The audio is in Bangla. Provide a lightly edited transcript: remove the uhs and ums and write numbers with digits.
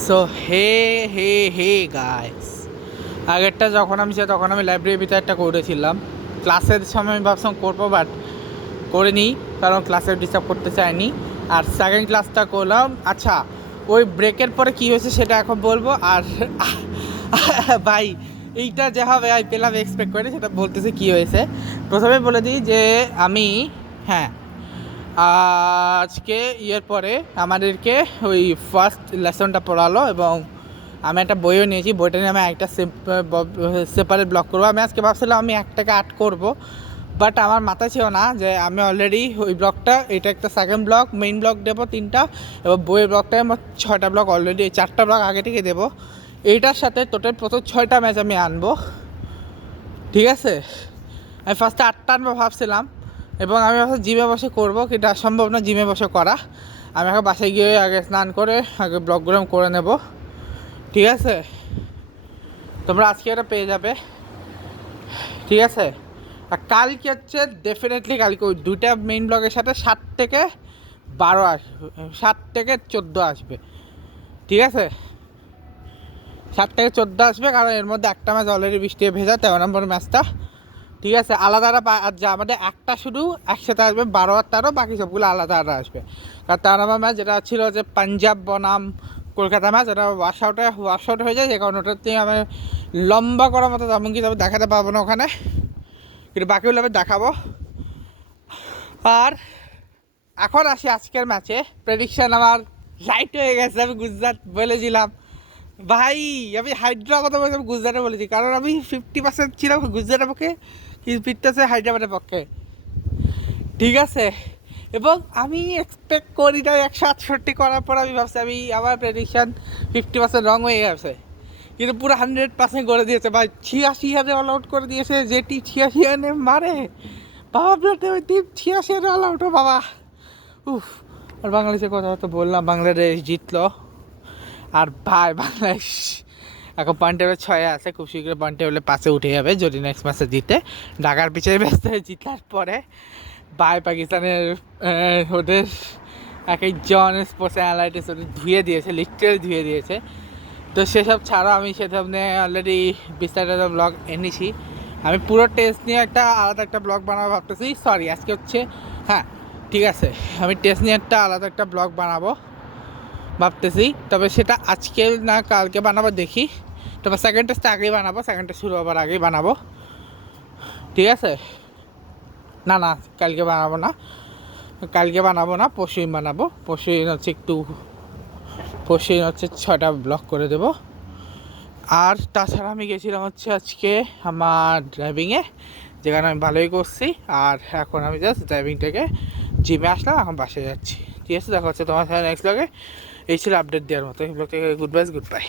সো হে হে হে গাইস, আগেরটা যখন আমি তখন আমি লাইব্রেরির ভিতরে একটা করেছিলাম। ক্লাসের সময় আমি ভাবছিলাম করবো, বাট করিনি, কারণ ক্লাসে ডিস্টার্ব করতে চাইনি। আর সেকেন্ড ক্লাসটা করলাম। আচ্ছা, ওই ব্রেকের পরে কী হয়েছে সেটা এখন বলবো। আর ভাই, এইটা যে হবে আমি পেলাম এক্সপেক্ট করে, সেটা বলতেছে কী হয়েছে। প্রথমে বলে দিই যে আমি, হ্যাঁ, আজকে ইয়ের পরে আমাদেরকে ওই ফার্স্ট লেসনটা পড়ালো, এবং আমি একটা বইও নিয়েছি। বইটা নিয়ে আমি একটা সেপারেট ব্লগ করবো। আমি আজকে ভাবছিলাম আমি একটাকে আর্ট করবো, বাট আমার মাথায় ছিল না যে আমি অলরেডি ওই ব্লগটা, এটা একটা সেকেন্ড ব্লগ, মেইন ব্লগ দেবো 3টা, এবং বইয়ের ব্লগটায় আমার 6টা ব্লগ, অলরেডি 4টা ব্লগ আগে থেকে দেবো। এইটার সাথে টোটাল প্রথম 6টা ম্যাচ আমি আনবো, ঠিক আছে। আমি ফার্স্টে 8টা আনবো ভাবছিলাম, এবং আমি ভাবছি জিমে বসে করবো, কিন্তু সম্ভব না জিমে বসে করা। আমি আগে বাসায় গিয়ে আগে স্নান করে আগে ব্লগগুলো করে নেব, ঠিক আছে। তোমরা আজকে এটা পেয়ে যাবে, ঠিক আছে। আর কালকে হচ্ছে ডেফিনেটলি কালকে ওই 2টা মেইন ব্লগের সাথে 7 থেকে 12 আসবে, 7 থেকে 14 আসবে, ঠিক আছে। 7 থেকে 14 আসবে, কারণ এর মধ্যে একটা ম্যাচ অলরেডি বৃষ্টি ভেজা, 13 নম্বর ম্যাচটা, ঠিক আছে। আলাদা আর যা আমাদের একটা শুধু একসাথে আসবে 12 আর 13, বাকি সবগুলো আলাদা আলাদা আসবে। কারণ 13 নম্বর ম্যাচ যেটা ছিল যে পাঞ্জাব বনাম কলকাতা ম্যাচ, ওটা ওয়াশ আউট হয়ে যায়, যে কারণ ওটাতে আমি লম্বা করার মতো তেমন কি তবে দেখাতে পারবো না ওখানে, কিন্তু বাকিগুলো আমি দেখাবো। আর এখন আসি আজকের ম্যাচে। প্রেডিকশান আমার রাইট হয়ে গেছে, আমি গুজরাট বলেছিলাম। ভাই, আমি হায়দ্রাবাদের কথা বলছি, আমি গুজরাটে বলেছি, কারণ আমি 50% ছিলাম গুজরাটের পক্ষে, কিন্তু ফিরতেছে হায়দ্রাবাদের পক্ষে, ঠিক আছে। এবং আমি এক্সপেক্ট করি না 168 করার পর আমি ভাবছি আমি আমার প্রেডিকশান 50% রং হয়ে গেছে, কিন্তু পুরো 100% করে দিয়েছে ভাই। 86 রানে অল আউট করে দিয়েছে, যেটি 86 রানে মারে বাবা, ওই টিম 86 রানে অল আউট, বাবা উফ। আর বাংলাদেশের কথা তো বললাম, বাংলাদেশ জিতলো। আর ভাই, বাংলাদেশ এখন পয়েন্ট টেবিলে 6-এ আছে, খুব শীঘ্রই পয়েন্ট টেবিলে 5-এ উঠে যাবে যদি নেক্সট ম্যাচে জিতে। ঢাকার পিছিয়ে ব্যস্ত হয়ে জিতার পরে ভাই পাকিস্তানের ওদের একজন স্পোর্টস অ্যানালাইটিস ওদের ধুয়ে দিয়েছে, লিটারেলি ধুয়ে দিয়েছে। তো সেসব ছাড়াও আমি সেসব নিয়ে অলরেডি বিস্তারিত ব্লগ এনেছি। আমি পুরো টেস্ট নিয়ে একটা আলাদা একটা ব্লগ বানাবো ভাবতেছি। সরি, আজকে হচ্ছে, হ্যাঁ ঠিক আছে, আমি টেস্ট নিয়ে একটা আলাদা একটা ব্লগ বানাবো ভাবতেছি, তবে সেটা আজকে না কালকে বানাবো, দেখি। তবে সেকেন্ড টেস্টটা আগেই বানাবো, সেকেন্ড টেস্ট শুরু হবার আগেই বানাবো, ঠিক আছে। না না, কালকে বানাবো না, পরশুদিন বানাবো। পরশুদিন হচ্ছে 6টা ব্লক করে দেবো। আর তাছাড়া আমি গেছিলাম হচ্ছে আজকে আমার ড্রাইভিংয়ে, যেখানে আমি ভালোই করছি। আর এখন আমি জাস্ট ড্রাইভিং থেকে জিমে আসলাম, এখন বাসায় যাচ্ছি, ঠিক আছে। দেখা হচ্ছে তোমার সাথে নেক্সট ব্লগে। এই ছিল আপডেট দেওয়ার মতো। এই ব্লগ থেকে গুড বাই।